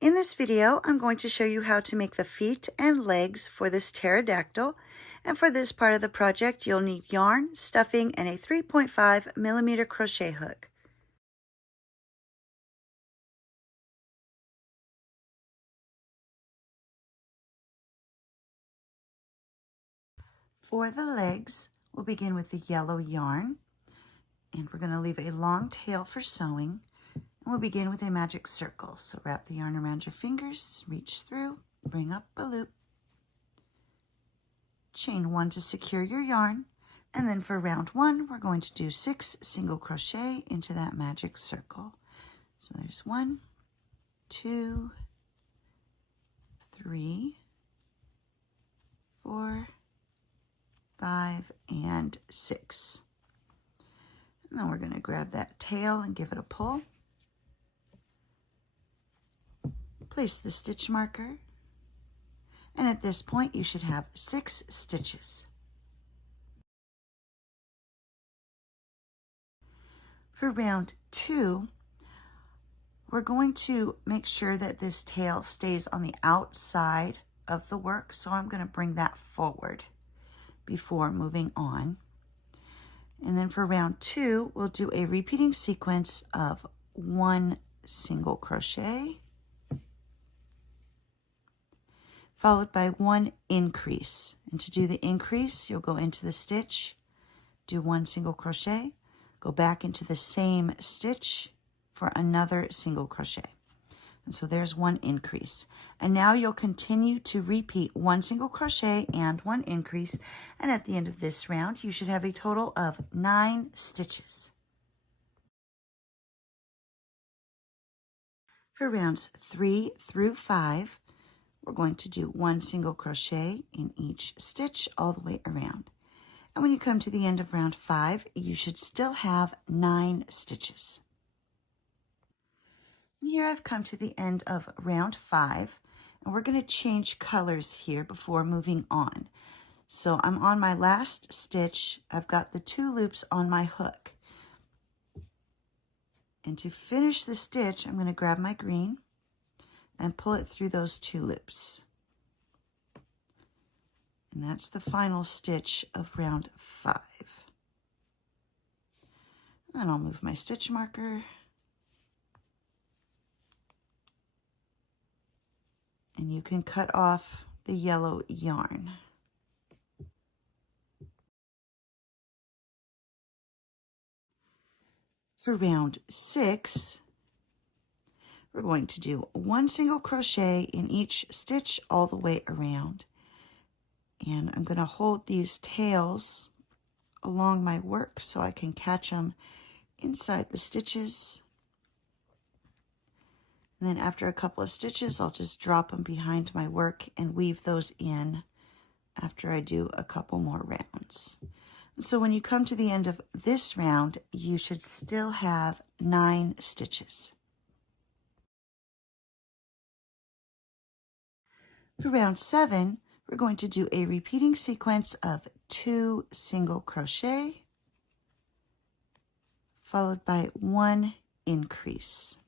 In this video, I'm going to show you how to make the feet and legs for this pterodactyl. And for this part of the project, you'll need yarn, stuffing, and a 3.5mm crochet hook. For the legs, we'll begin with the yellow yarn, and we're going to leave a long tail for sewing. And we'll begin with a magic circle. So wrap the yarn around your fingers, reach through, bring up a loop, chain 1 to secure your yarn, and then for round 1, we're going to do 6 single crochet into that magic circle. So there's 1, 2, 3, 4, 5, and 6. And then we're going to grab that tail and give it a pull. Place the stitch marker, and at this point you should have 6 stitches. For round 2, we're going to make sure that this tail stays on the outside of the work, so I'm going to bring that forward before moving on. And then for round 2, we'll do a repeating sequence of 1 single crochet, followed by 1 increase. And to do the increase, you'll go into the stitch, do 1 single crochet, go back into the same stitch for another single crochet. And so there's 1 increase. And now you'll continue to repeat 1 single crochet and 1 increase. And at the end of this round, you should have a total of 9 stitches. For rounds 3 through 5, we're going to do 1 single crochet in each stitch all the way around. And when you come to the end of round 5, you should still have 9 stitches. And here I've come to the end of round 5, and we're going to change colors here before moving on. So I'm on my last stitch. I've got the 2 loops on my hook. And to finish the stitch, I'm going to grab my green and pull it through those 2 loops. And that's the final stitch of round 5. And I'll move my stitch marker. And you can cut off the yellow yarn. For round 6, we're going to do 1 single crochet in each stitch all the way around. And I'm going to hold these tails along my work so I can catch them inside the stitches. And then after a couple of stitches, I'll just drop them behind my work and weave those in after I do a couple more rounds. And so when you come to the end of this round, you should still have 9 stitches. For round 7, we're going to do a repeating sequence of 2 single crochet, followed by 1 increase.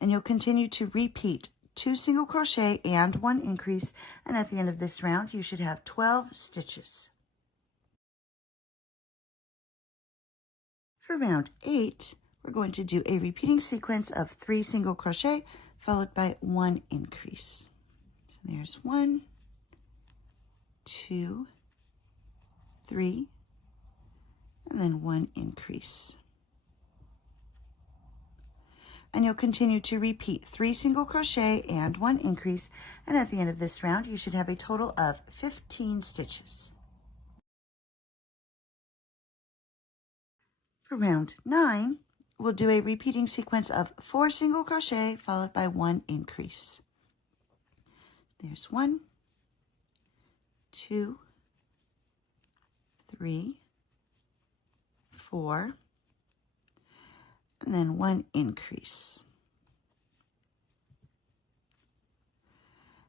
And you'll continue to repeat 2 single crochet and 1 increase, and at the end of this round, you should have 12 stitches. For round 8, we're going to do a repeating sequence of 3 single crochet, followed by 1 increase. So there's 1, 2, 3, and then 1 increase. And you'll continue to repeat 3 single crochet and 1 increase, and at the end of this round, you should have a total of 15 stitches. For round 9, we'll do a repeating sequence of 4 single crochet followed by 1 increase. There's 1, 2, 3, 4, and then 1 increase.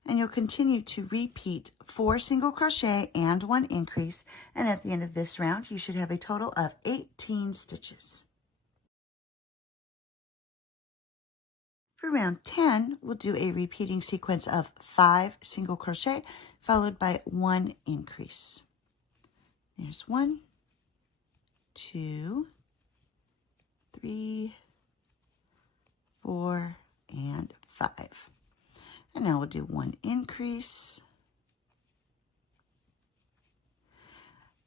And you'll continue to repeat 4 single crochet and 1 increase, and at the end of this round, you should have a total of 18 stitches. For round 10, we'll do a repeating sequence of 5 single crochet followed by 1 increase. There's 1, 2, 3, 4, and 5. And now we'll do 1 increase.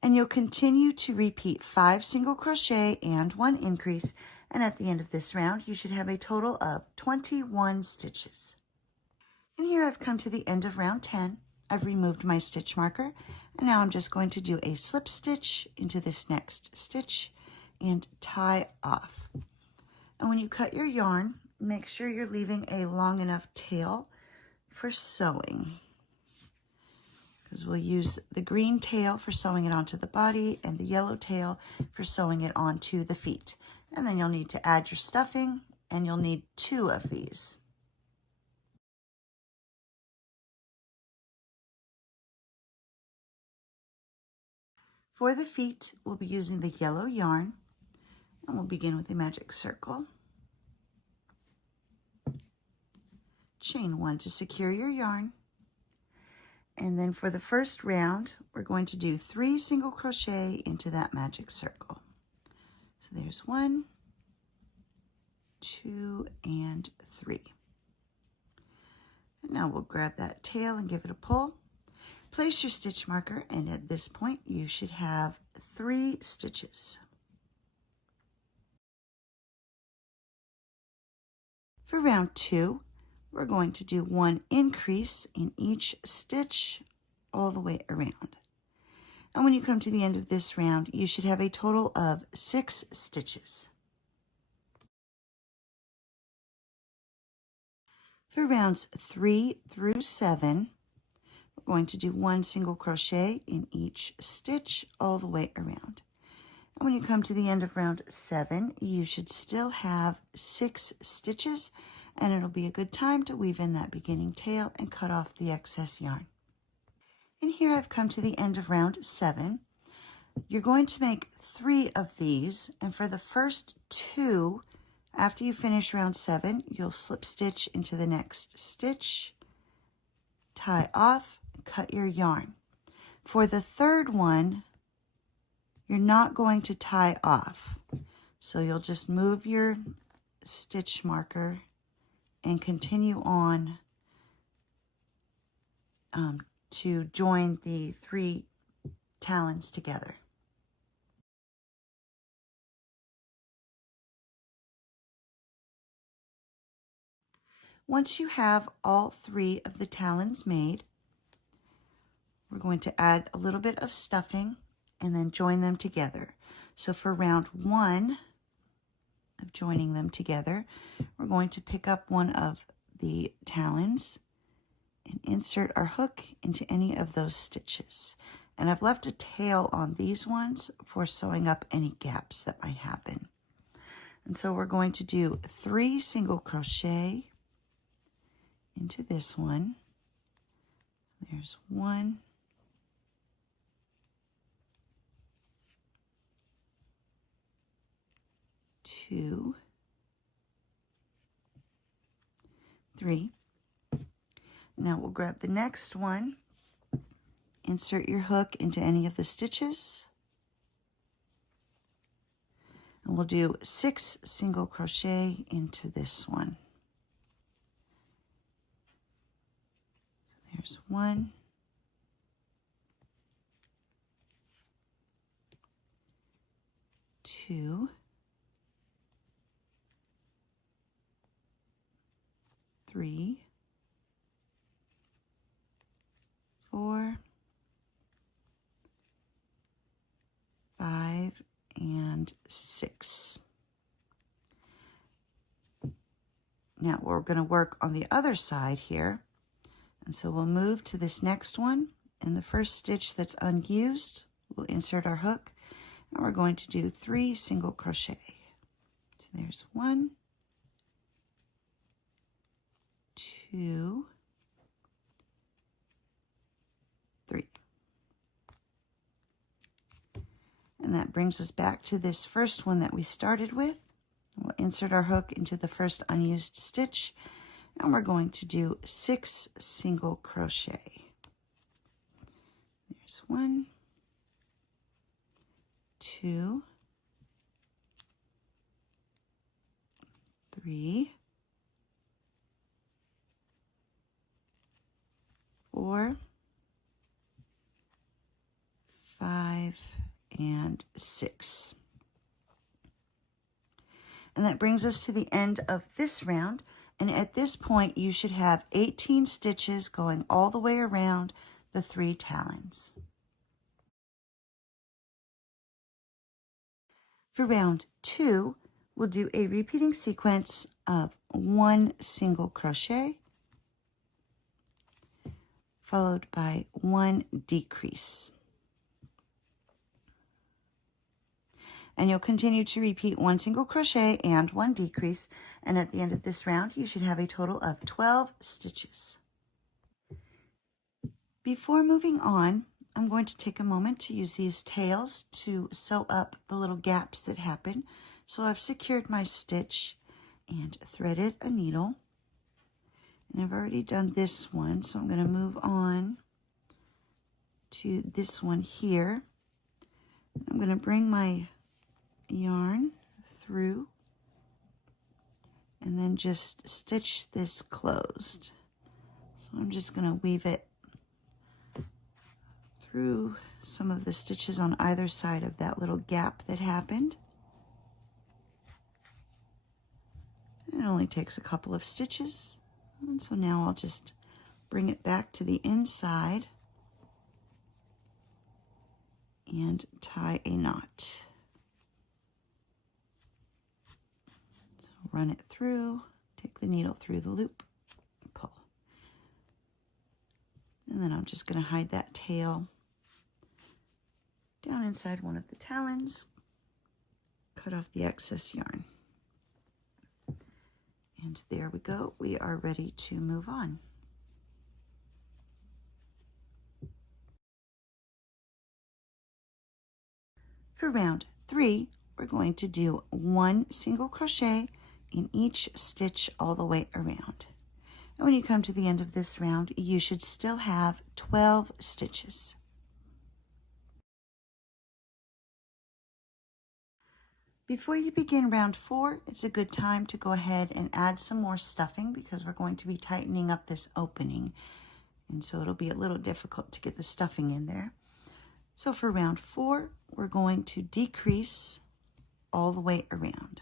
And you'll continue to repeat 5 single crochet and 1 increase. And at the end of this round, you should have a total of 21 stitches. And here I've come to the end of round 10. I've removed my stitch marker, and now I'm just going to do a slip stitch into this next stitch and tie off. And when you cut your yarn, make sure you're leaving a long enough tail for sewing, because we'll use the green tail for sewing it onto the body and the yellow tail for sewing it onto the feet. And then you'll need to add your stuffing, and you'll need 2 of these. For the feet, we'll be using the yellow yarn, and we'll begin with a magic circle. Chain 1 to secure your yarn. And then for the first round, we're going to do 3 single crochet into that magic circle. So there's 1, 2, and 3. And now we'll grab that tail and give it a pull. Place your stitch marker, and at this point you should have 3 stitches. For round 2, we're going to do 1 increase in each stitch all the way around. And when you come to the end of this round, you should have a total of 6 stitches. For rounds 3 through 7, we're going to do 1 single crochet in each stitch all the way around. And when you come to the end of round 7, you should still have 6 stitches, and it'll be a good time to weave in that beginning tail and cut off the excess yarn. And here I've come to the end of round 7. You're going to make 3 of these, and for the first 2, after you finish round 7, you'll slip stitch into the next stitch, tie off, and cut your yarn. For the third one, you're not going to tie off, so you'll just move your stitch marker and continue on to join the 3 talons together. Once you have all 3 of the talons made, we're going to add a little bit of stuffing and then join them together. So for round 1 of joining them together, we're going to pick up one of the talons and insert our hook into any of those stitches. And I've left a tail on these ones for sewing up any gaps that might happen. And so we're going to do 3 single crochet into this one. There's 1, 2, 3. Now we'll grab the next one, insert your hook into any of the stitches, and we'll do 6 single crochet into this one. So there's 1, 2, 3, 4, 5, and 6. Now we're going to work on the other side here, and so we'll move to this next one. In the first stitch that's unused, we'll insert our hook, and we're going to do 3 single crochet. So there's 1, 2, 3. And that brings us back to this first one that we started with. We'll insert our hook into the first unused stitch, and we're going to do 6 single crochet. There's 1, 2, 3, 4, 5, and 6. And that brings us to the end of this round. And at this point, you should have 18 stitches going all the way around the 3 talons. For round 2, we'll do a repeating sequence of 1 single crochet, followed by 1 decrease. And you'll continue to repeat 1 single crochet and 1 decrease, and at the end of this round you should have a total of 12 stitches. Before moving on, I'm going to take a moment to use these tails to sew up the little gaps that happen. So I've secured my stitch and threaded a needle, and I've already done this one, so I'm going to move on to this one here. I'm going to bring my yarn through and then just stitch this closed. So I'm just going to weave it through some of the stitches on either side of that little gap that happened. It only takes a couple of stitches, and so now I'll just bring it back to the inside and tie a knot. Run it through, take the needle through the loop, pull. And then I'm just going to hide that tail down inside one of the talons, cut off the excess yarn. And there we go, we are ready to move on. For round 3, we're going to do 1 single crochet in each stitch all the way around. And when you come to the end of this round, you should still have 12 stitches. Before you begin round 4, it's a good time to go ahead and add some more stuffing because we're going to be tightening up this opening. And so it'll be a little difficult to get the stuffing in there. So for round 4, we're going to decrease all the way around.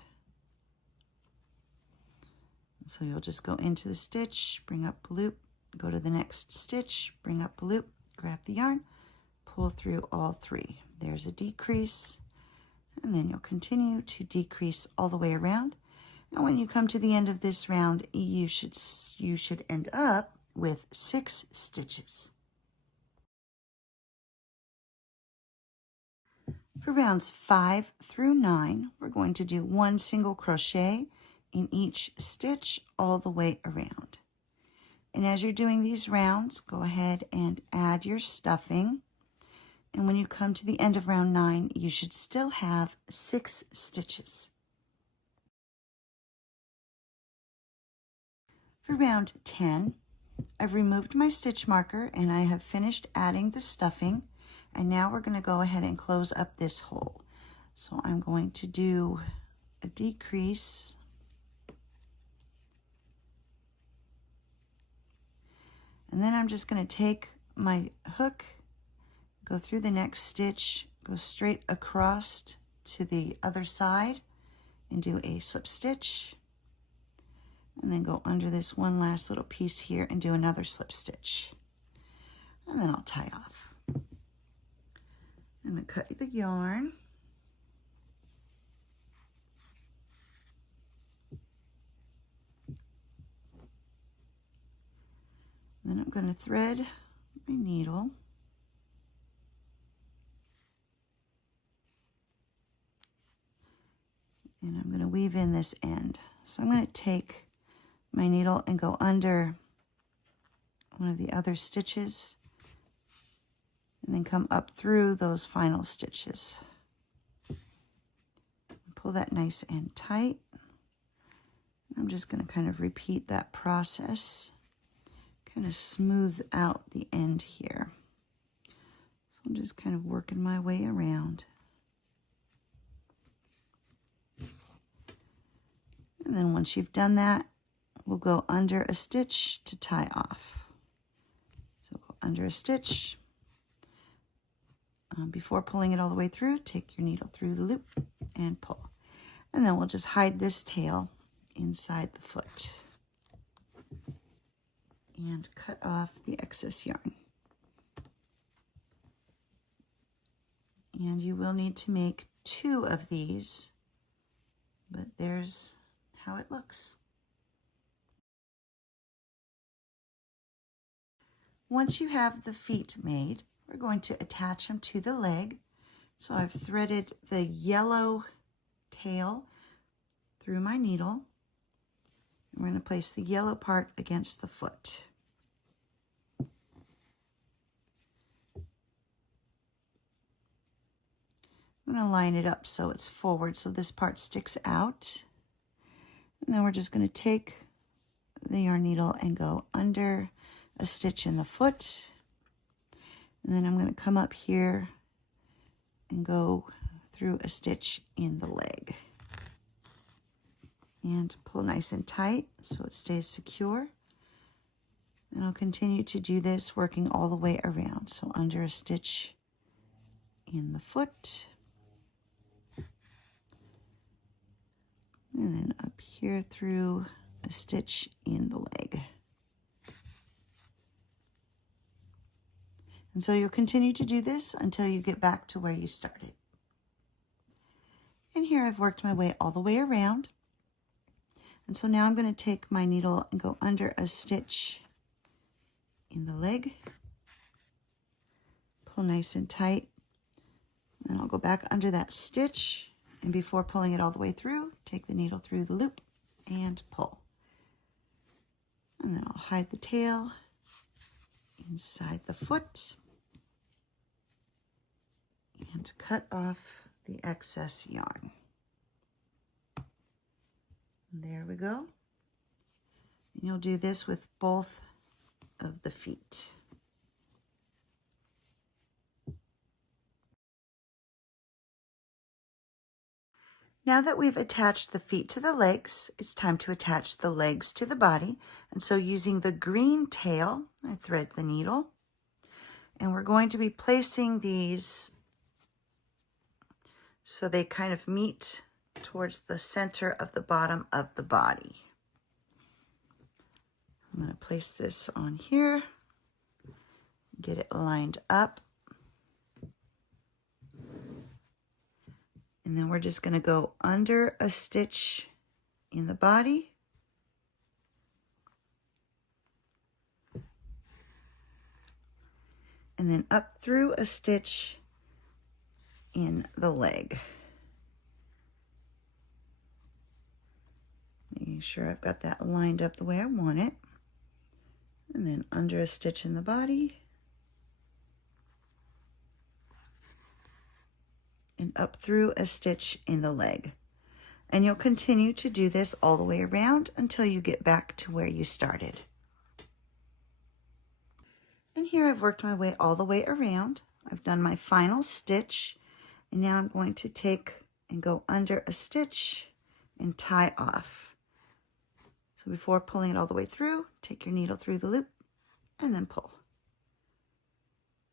So you'll just go into the stitch, bring up a loop, go to the next stitch, bring up a loop, grab the yarn, pull through all 3. There's a decrease, and then you'll continue to decrease all the way around. And when you come to the end of this round, you should end up with 6 stitches. For rounds 5 through 9, we're going to do 1 single crochet in each stitch all the way around. And as you're doing these rounds, go ahead and add your stuffing. And when you come to the end of round 9, you should still have 6 stitches. For round 10, I've removed my stitch marker and I have finished adding the stuffing. And now we're going to go ahead and close up this hole. So I'm going to do a decrease. And then I'm just going to take my hook, go through the next stitch, go straight across to the other side and do a slip stitch. And then go under this one last little piece here and do another slip stitch. And then I'll tie off. I'm going to cut the yarn. Then I'm going to thread my needle. And I'm going to weave in this end. So I'm going to take my needle and go under one of the other stitches and then come up through those final stitches. Pull that nice and tight. I'm just going to kind of repeat that process, kind of smooth out the end here. So I'm just kind of working my way around. And then once you've done that, we'll go under a stitch to tie off. So go under a stitch. Before pulling it all the way through, take your needle through the loop and pull. And then we'll just hide this tail inside the foot and cut off the excess yarn. And you will need to make 2 of these, but there's how it looks. Once you have the feet made, we're going to attach them to the leg. So I've threaded the yellow tail through my needle. We're going to place the yellow part against the foot. I'm going to line it up so it's forward so this part sticks out. And then we're just going to take the yarn needle and go under a stitch in the foot. And then I'm going to come up here and go through a stitch in the leg. And pull nice and tight so it stays secure. And I'll continue to do this working all the way around. So under a stitch in the foot. And then up here through a stitch in the leg. And so you'll continue to do this until you get back to where you started. And here I've worked my way all the way around. And so now I'm going to take my needle and go under a stitch in the leg. Pull nice and tight. Then I'll go back under that stitch. And before pulling it all the way through, take the needle through the loop and pull. And then I'll hide the tail inside the foot and cut off the excess yarn. There we go. And you'll do this with both of the feet. Now that we've attached the feet to the legs, it's time to attach the legs to the body. And so using the green tail, I thread the needle. And we're going to be placing these so they kind of meet towards the center of the bottom of the body. I'm going to place this on here, get it lined up. And then we're just going to go under a stitch in the body. And then up through a stitch in the leg. Making sure I've got that lined up the way I want it. And then under a stitch in the body. And up through a stitch in the leg. And you'll continue to do this all the way around until you get back to where you started. And here I've worked my way all the way around. I've done my final stitch, and now I'm going to take and go under a stitch and tie off. So before pulling it all the way through, take your needle through the loop and then pull.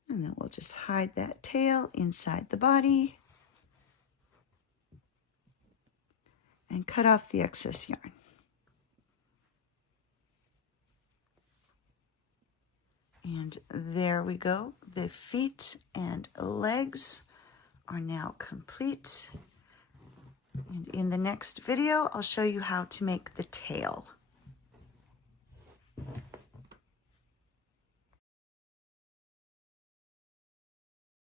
And then we'll just hide that tail inside the body and cut off the excess yarn. And there we go. The feet and legs are now complete. And in the next video, I'll show you how to make the tail.